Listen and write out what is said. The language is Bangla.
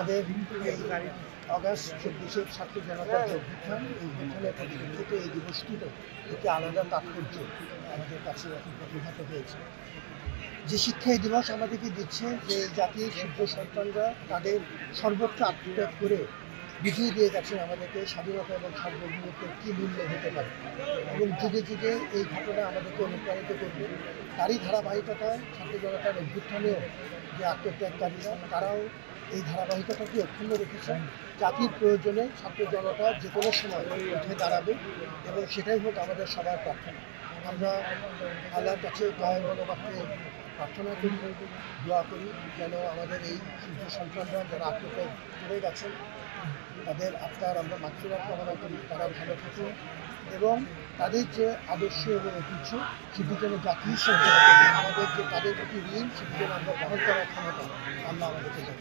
আমাদের এই অগাস্ট 24-এর ছাত্র জনতার যে অভ্যুত্থান, এই অভ্যুত্থানের পরিপ্রেক্ষিতে এই দিবসটিরও একটি আলাদা তাৎপর্য আমাদের কাছে এখন প্রতিভাত হয়েছে। যে শিক্ষা এই দিবস আমাদেরকে দিচ্ছে যে জাতির শুদ্ধ সন্তানরা তাদের সর্বোচ্চ আত্মত্যাগ করে বুঝিয়ে দিয়ে গেছেন আমাদেরকে স্বাধীনতা এবং সার্বভৌমত্বের কী মূল্য হতে পারে, এবং যুগে যুগে এই ঘটনা আমাদেরকে অনুপ্রাণিত করবে। তারই ধারাবাহিকতায় ছাত্র জনতার অভ্যুত্থানেও যে আত্মত্যাগকারীরা তারাও এই ধারাবাহিকতাকে অক্ষুণ্ণ রেখেছেন। জাতির প্রয়োজনে ছাত্র জনতা যে কোনো সময় উঠে দাঁড়াবে এবং সেটাই হোক আমাদের সবার প্রার্থনা। আমরা আল্লাহর কাছে দয়ার বলবাকে প্রার্থনা করি, দোয়া করি যেন আমাদের এই সূর্য সন্তানরা যারা আত্মত্যাগ করে গেছেন তাদের আত্মার আমরা মাতৃরাত কামনা করি, তারা ভালো থাকুন এবং তাদের যে আদর্শ এবং ঐতিহ্য সেটি যেন জাতি হিসেবে আমাদের যে তাদের প্রতি ঋণ সেটি যেন আমরা বহন করার ক্ষমতা আল্লাহ আমাদেরকে দেন।